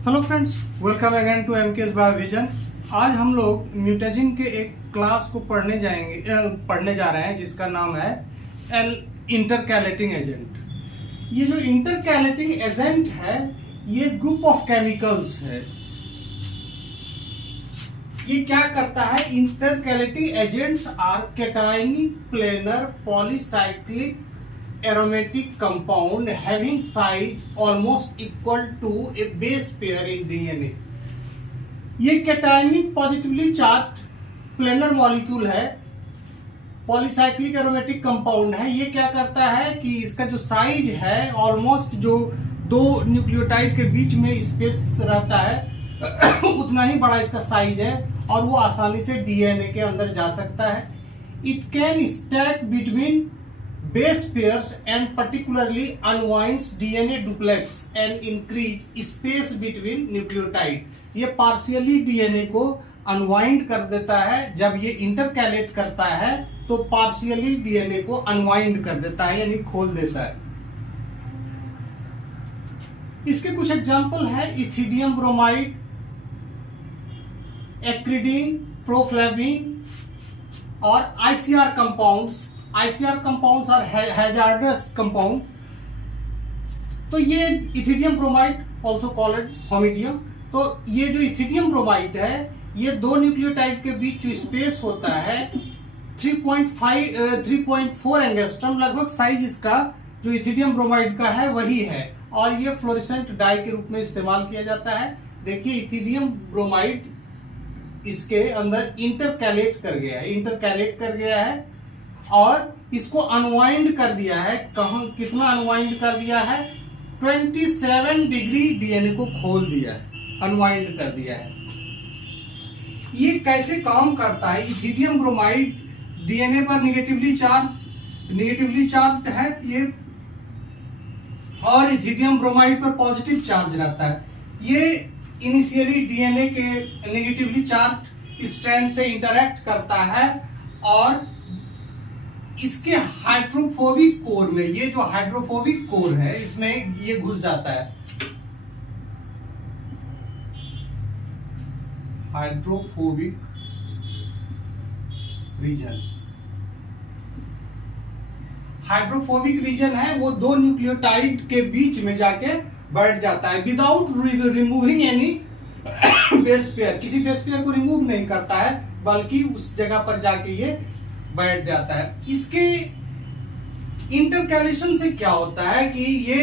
Hello friends, welcome again to MKS Biovision. आज हम लोग म्यूटेजिन के एक क्लास को पढ़ने जा रहे हैं जिसका नाम है इंटरकैलेटिंग एजेंट। ये जो इंटरकैलेटिंग एजेंट है ये ग्रुप ऑफ केमिकल्स है। ये क्या करता है? Intercalating agents are cationic planar polycyclic aromatic compound having size almost equal to a base pair in DNA। ये cationic positively charge planar molecule है, पॉलीसाइक्लिक एरोमेटिक कंपाउंड है। ये क्या करता है कि इसका जो साइज है ऑलमोस्ट जो दो न्यूक्लियोटाइड के बीच में स्पेस रहता है उतना ही बड़ा इसका साइज है और वो आसानी से डीएनए के अंदर जा सकता है। It can stack between base pairs and particularly unwinds DNA duplex and increase space between nucleotide। ये पार्शियली डीएनए को अनवाइंड कर देता है। जब ये इंटरकैलेट करता है तो पार्शियली डीएनए को अनवाइंड कर देता है, यानी खोल देता है। इसके कुछ एग्जांपल है इथिडियम ब्रोमाइड, एक्रिडीन, प्रोफ्लेविन और ICR compounds. ICR compounds are hazardous compound। तो ये इथिडियम ब्रोमाइड ऑल्सो कॉल्ड होमिडियम। तो ये जो इथिडियम ब्रोमाइड है ये दो न्यूक्लियोटाइड के बीच जो स्पेस होता है 3.4 एंगस्ट्रम लगभग साइज इसका जो इथिडियम ब्रोमाइड का है वही है और ये फ्लोरेसेंट डाई के रूप में इस्तेमाल किया जाता है। देखिए इथिडियम ब्रोमाइड इसके अंदर इंटरकैलेट कर गया है और इसको अनवाइंड कर दिया है। कितना अनवाइंड कर दिया है? 27 डिग्री डीएनए को खोल दिया है, अनवाइंड कर दिया है। ये कैसे काम करता है? इथिडियम ब्रोमाइड डीएनए पर निगेटिवली चार्ज है ये और इथिडियम ब्रोमाइड पर पॉजिटिव चार्ज रहता है। ये इनिशियली डीएनए के निगेटिवली चार्ज स्ट्रैंड से इंटरैक्ट करता है और इसके हाइड्रोफोबिक कोर में, ये जो हाइड्रोफोबिक कोर है इसमें ये घुस जाता है। हाइड्रोफोबिक रीजन है वो दो न्यूक्लियोटाइड के बीच में जाके बैठ जाता है without removing any base pair. किसी बेस पेयर को रिमूव नहीं करता है बल्कि उस जगह पर जाके ये बैठ जाता है। इसके इंटरकैलेशन से क्या होता है कि ये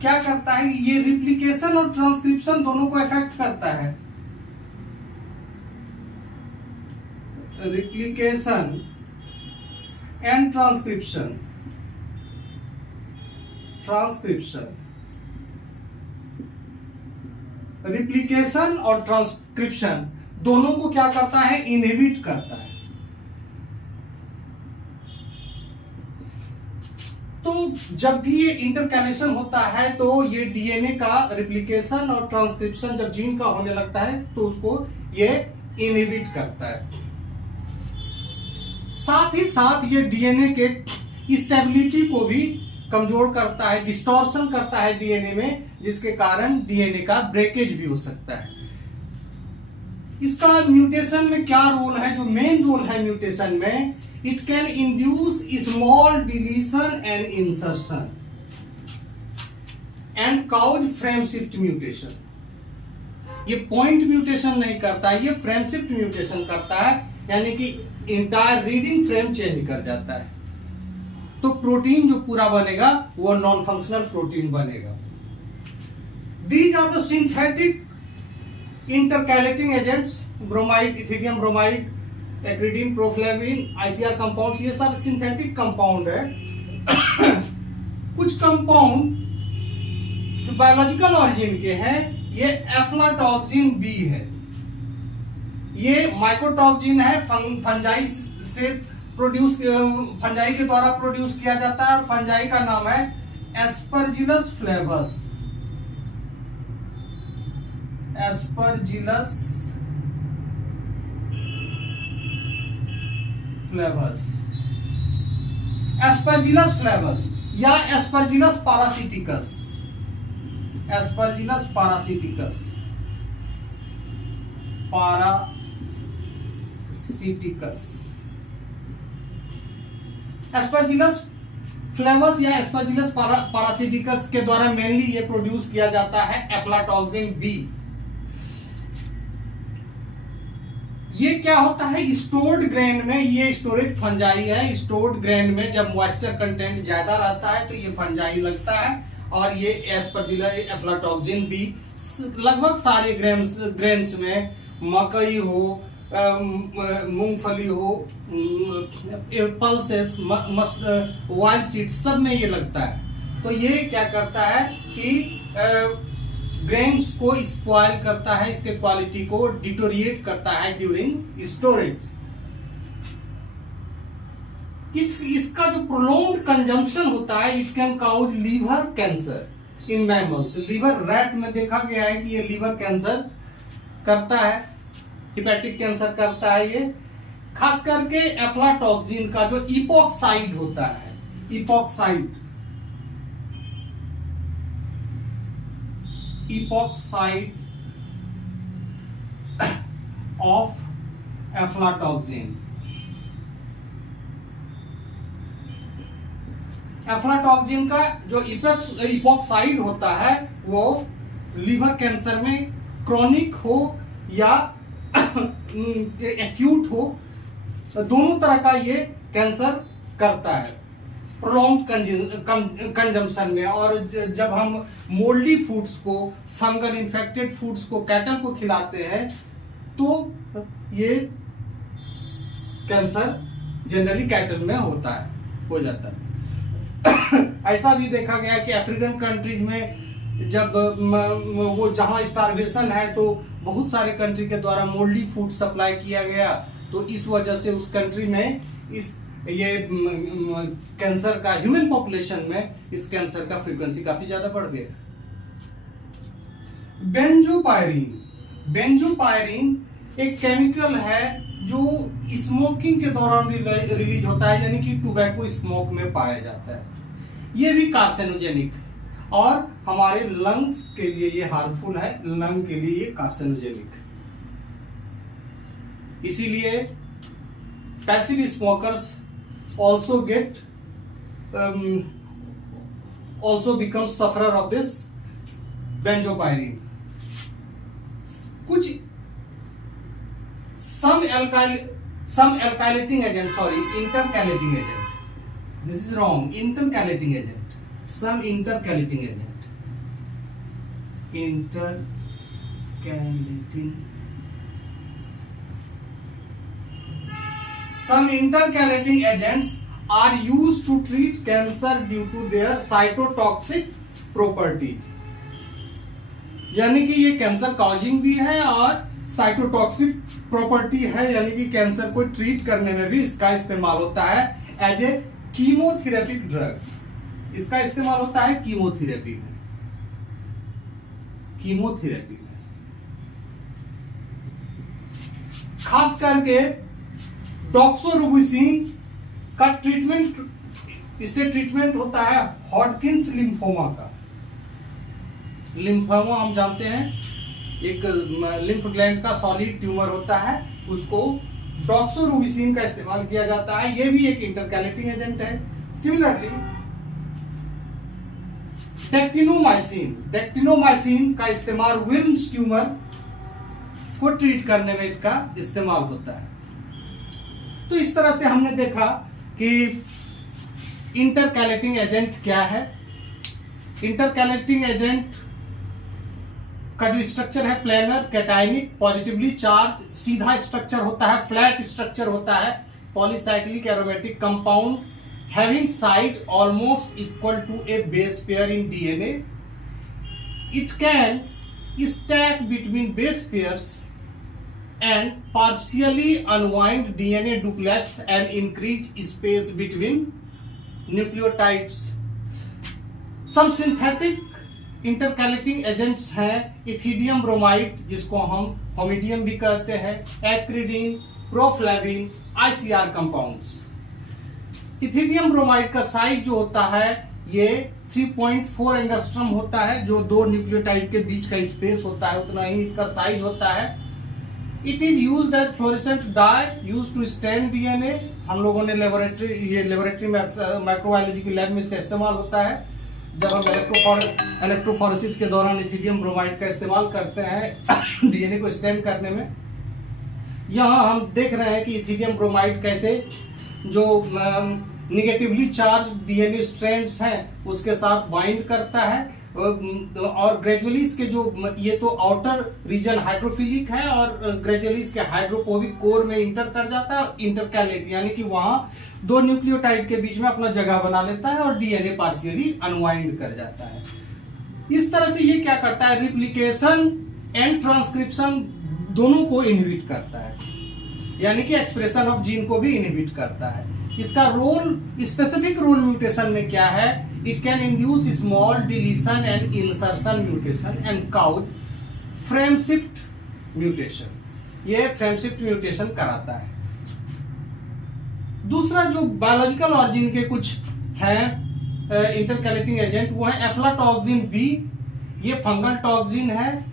क्या करता है? ये रिप्लिकेशन और ट्रांसक्रिप्शन दोनों को इफेक्ट करता है। रिप्लिकेशन एंड ट्रांसक्रिप्शन रिप्लिकेशन और ट्रांसक्रिप्शन दोनों को क्या करता है? इनहिबिट करता है। तो जब भी ये इंटरकैलेशन होता है तो ये डीएनए का रिप्लिकेशन और ट्रांसक्रिप्शन जब जीन का होने लगता है तो उसको ये इनहिबिट करता है। साथ ही साथ ये डीएनए के स्टेबिलिटी को भी कमजोर करता है, डिस्टॉर्शन करता है डीएनए में, जिसके कारण डीएनए का ब्रेकेज भी हो सकता है। इसका म्यूटेशन में क्या रोल है? जो मेन रोल है म्यूटेशन में, it can induce small deletion and insertion and cause frame shift mutation. ये पॉइंट म्यूटेशन नहीं करता है, ये फ्रेम शिफ्ट म्यूटेशन करता है, यानी कि इंटायर रीडिंग फ्रेम चेंज कर जाता है। तो प्रोटीन जो पूरा बनेगा वो नॉन फंक्शनल प्रोटीन बनेगा। These are the synthetic intercalating agents, bromide, ethidium bromide, acridine, proflavine, ICR compounds, ये सब सिंथेटिक कंपाउंड है। कुछ कंपाउंड जो बायोलॉजिकल ऑरिजिन के हैं, ये एफ्लाटॉक्सिन बी है, ये माइकोटॉक्सिन है, फंजाई से प्रोड्यूस, फंजाई के द्वारा प्रोड्यूस किया जाता है और फंजाई का नाम है एस्परजिलस फ्लेवस। एस्परजिलस फ्लेवस या एस्परजिलस पारासिटिकस। पारासिटिकस। एस्परजिलस फ्लेवर्स या एस्परजिलस पारासिटिकस के द्वारा मेनली ये प्रोड्यूस किया जाता है एफ्लाटॉक्सिन बी। ये क्या होता है, स्टोर्ड ग्रेन में, ये स्टोरेज फंजाई है। स्टोर्ड ग्रेन में जब मॉइस्चर कंटेंट ज्यादा रहता है तो ये फंजाई लगता है, और ये एस्परजिलस एफ्लाटॉक्सिन बी लगभग सारे ग्रेन्स में, मकई हो, मूंगफली हो, पल्सेस, वाइल्ड सीड्स, सब में ये लगता है। तो ये क्या करता है कि ग्रेन्स को स्पॉइल करता है, इसके क्वालिटी को डिटोरिएट करता है ड्यूरिंग स्टोरेज। इसका जो प्रोलॉन्ग्ड कंजम्पशन होता है, it can cause liver cancer in mammals. Liver, rat में देखा गया है कि ये लीवर कैंसर करता है, हिपैटिक कैंसर करता है ये। खास करके एफ्लाटॉक्सिन का जो इपोक्साइड होता है, इपोक्साइड ऑफ एफ्लाटॉक्सिन, एफ्लाटॉक्सिन का जो इपोक्साइड होता है वो लीवर कैंसर में क्रॉनिक हो या एक्यूट हो, दोनों तरह का ये कैंसर करता है प्रोलॉन्ग कंजम्पशन में। और जब हम मोल्डी फूड्स को, फंगल इन्फेक्टेड फूड्स को कैटल को खिलाते हैं तो ये कैंसर जनरली कैटल में होता है, हो जाता है। ऐसा भी देखा गया कि अफ्रीकन कंट्रीज में जब वो जहां स्टारवेशन है तो बहुत सारे कंट्री के द्वारा मोल्डी फूड सप्लाई किया गया, तो इस वजह से उस कंट्री में ये कैंसर का, ह्यूमन पॉपुलेशन में इस कैंसर का फ्रीक्वेंसी काफी ज्यादा बढ़ गया। बेंजोपायरिन एक केमिकल है जो स्मोकिंग के दौरान रिलीज होता है, यानी कि टोबैको स्मोक में पाया जाता है। ये भी कार्सिनोजेनिक और हमारे लंग्स के लिए ये हार्मफुल है, लंग के लिए ये कार्सिनोजेनिक। इसीलिए passive smokers also become sufferer of this benzopyrin. कुछ some alkylating agent, intercalating agent. This is wrong. Intercalating agent. Some intercalating agent. Some intercalating agents are used to treat cancer due to their cytotoxic property. यानी कि ये cancer causing भी है और cytotoxic property है, यानी कि कैंसर को ट्रीट करने में भी इसका इस्तेमाल होता है एज ए कीमोथेरेपिक ड्रग। इसका इस्तेमाल होता है कीमोथेरेपी में। खास करके डॉक्सोरुबिसिन का ट्रीटमेंट, इससे ट्रीटमेंट होता है हॉडकिंस लिम्फोमा का। लिम्फोमा हम जानते हैं एक लिम्फ ग्लैंड का सॉलिड ट्यूमर होता है, उसको डॉक्सोरुबिसिन का इस्तेमाल किया जाता है। यह भी एक इंटरकैलेटिंग एजेंट है। सिमिलरली डेक्टिनोमाइसिन का इस्तेमाल विल्म्स ट्यूमर को ट्रीट करने में इसका इस्तेमाल होता है। तो इस तरह से हमने देखा कि इंटरकैलेटिंग एजेंट क्या है। इंटरकैलेटिंग एजेंट का जो स्ट्रक्चर है प्लेनर, कैटायनिक, पॉजिटिवली चार्ज, सीधा स्ट्रक्चर होता है, फ्लैट स्ट्रक्चर होता है, polycyclic aromatic compound having size almost equal to a base pair in DNA. It can stack between base pairs and partially unwind DNA duplex and increase space between nucleotides. Some synthetic intercalating agents हैं ethidium bromide, जिसको हम homidium भी कहते हैं, acridine, proflavine, ICR compounds. Ethidium bromide का size जो होता है ये 3.4 एंगस्ट्रम होता है, जो दो न्यूक्लियोटाइड के बीच का स्पेस होता है उतना ही इसका साइज होता है। It is used as fluorescent dye used to stand DNA. हम लोगों ने लेबोरेटरी में माइक्रोबायोलॉजी की लैब में इसका इस्तेमाल होता है जब हम इलेक्ट्रोफोरेसिस के दौरान इथिडियम ब्रोमाइड का इस्तेमाल करते हैं डीएनए को स्टैंड करने में। यहाँ हम देख रहे हैं कि इथिडियम ब्रोमाइड कैसे जो निगेटिवली चार्ज डीएनए स्ट्रैंड्स हैं उसके साथ बाइंड करता है और ग्रेजुअली इसके जो ये तो आउटर रीजन हाइड्रोफिलिक है और ग्रेजुअली इसके हाइड्रोफोबिक कोर में इंटर कर जाता है। इंटरकैलेट यानी कि वहां दो न्यूक्लियोटाइड के बीच में अपना जगह बना लेता है और डीएनए पार्शियली अनवाइंड कर जाता है। इस तरह से ये क्या करता है, रिप्लिकेशन एंड ट्रांसक्रिप्शन दोनों को इनहिबिट करता है, यानी कि एक्सप्रेशन ऑफ जीन को भी इनहिबिट करता है। इसका रोल, स्पेसिफिक रोल म्यूटेशन में क्या है, it can induce small deletion and insertion mutation and cause frame shift mutation. ये फ्रेम शिफ्ट म्यूटेशन कराता है। दूसरा जो बायोलॉजिकल ऑरिजिन के कुछ हैं इंटरकैलेटिंग एजेंट, वो है एफ्लाटॉक्सिन बी। ये फंगल टॉक्सिन है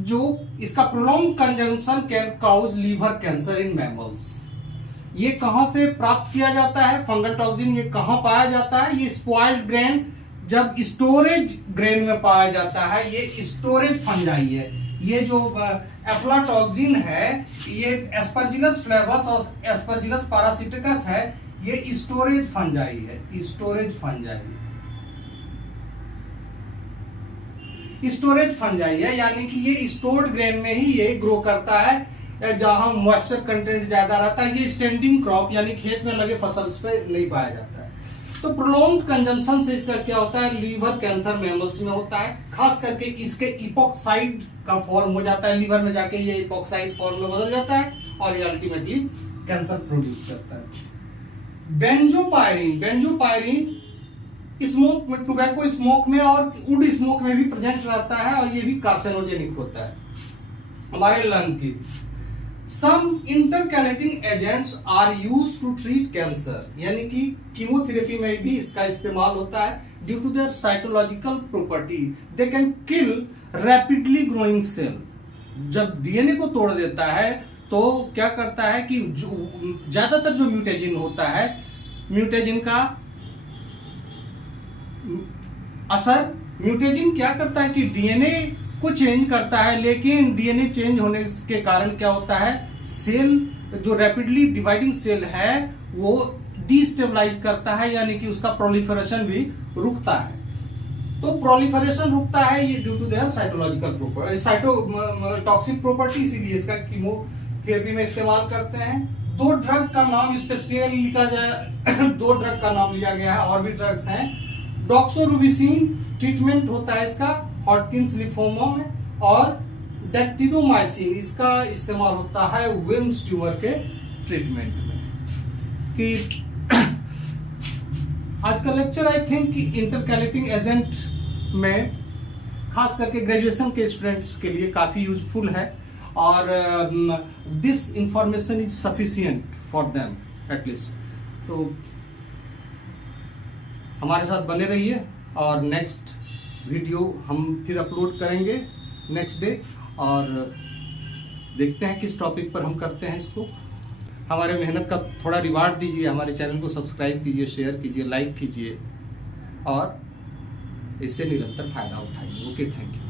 जो इसका prolong consumption can cause liver cancer in mammals. ये कहां से प्राप्त किया जाता है फंगल टॉक्सिन, ये कहां पाया जाता है, ये स्पॉइल्ड ग्रेन जब स्टोरेज ग्रेन में पाया जाता है, ये स्टोरेज फंजाई है। ये जो एफ्लाटॉक्सिन है ये एस्परजिलस फ्लेवस और एस्परजिलस पारासिटिकस है, ये स्टोरेज फंजाई है। स्टोरेज फंजाई है यानी कि ये स्टोर्ड ग्रेन में ही ये ग्रो करता है जहां मॉइस्चर कंटेंट ज्यादा रहता है। ये स्टैंडिंग क्रॉप यानी खेत में लगे फसल पे नहीं पाया जाता है। तो प्रोलॉन्ग कंजम्पशन से इसका क्या होता है, लीवर कैंसर मैमल्स में होता है। खास करके इसके इपोक्साइड का फॉर्म हो जाता है लीवर में जाके, ये इपोक्साइड फॉर्म में बदल जाता है और ये अल्टीमेटली कैंसर प्रोड्यूस करता है। बेंजोपायरिन स्मोक में, टोबैको स्मोक में और वुड स्मोक में भी प्रेजेंट रहता है और ये भी कार्सिनोजेनिक होता है हमारे लंग की। Some intercalating agents are used to treat cancer, यानी कि कीमोथेरेपी में भी इसका इस्तेमाल होता है। Due to their cytological property they can kill rapidly growing cell. जब डीएनए को तोड़ देता है तो क्या करता है कि ज्यादातर जो म्यूटेजिन होता है, म्यूटेजिन का असर, म्यूटेजिन क्या करता है कि डीएनए को चेंज करता है, लेकिन डीएनए चेंज होने के कारण क्या होता है, सेल जो रैपिडली डिवाइडिंग सेल है वो डिस्टेबलाइज करता है, यानी कि उसका प्रोलिफरेशन भी रुकता है। तो प्रोलिफरेशन रुकता है ये due to their cytological property, cytotoxic property, इसीलिए इसका कीमोथेरेपी में इस्तेमाल करते हैं। दो ड्रग का नाम स्पेसिफिकली लिखा जाए दो ड्रग का नाम लिया गया है, और भी ड्रग्स हैं। डॉक्सोरुबिसिन ट्रीटमेंट होता है इसका हॉटकिंस लिम्फोमा में, और डेक्टिनोमाइसिन इसका इस्तेमाल होता है विल्म्स ट्यूमर के ट्रीटमेंट में। कि आज का lecture I think intercalating agent में खास करके ग्रेजुएशन के स्टूडेंट्स के लिए काफी यूजफुल है, और this information is sufficient for them at least. तो हमारे साथ बने रहिए और नेक्स्ट वीडियो हम फिर अपलोड करेंगे नेक्स्ट डे, और देखते हैं किस टॉपिक पर हम करते हैं इसको। हमारे मेहनत का थोड़ा रिवार्ड दीजिए, हमारे चैनल को सब्सक्राइब कीजिए, शेयर कीजिए, लाइक कीजिए और इससे निरंतर फायदा उठाइए। Okay, thank you.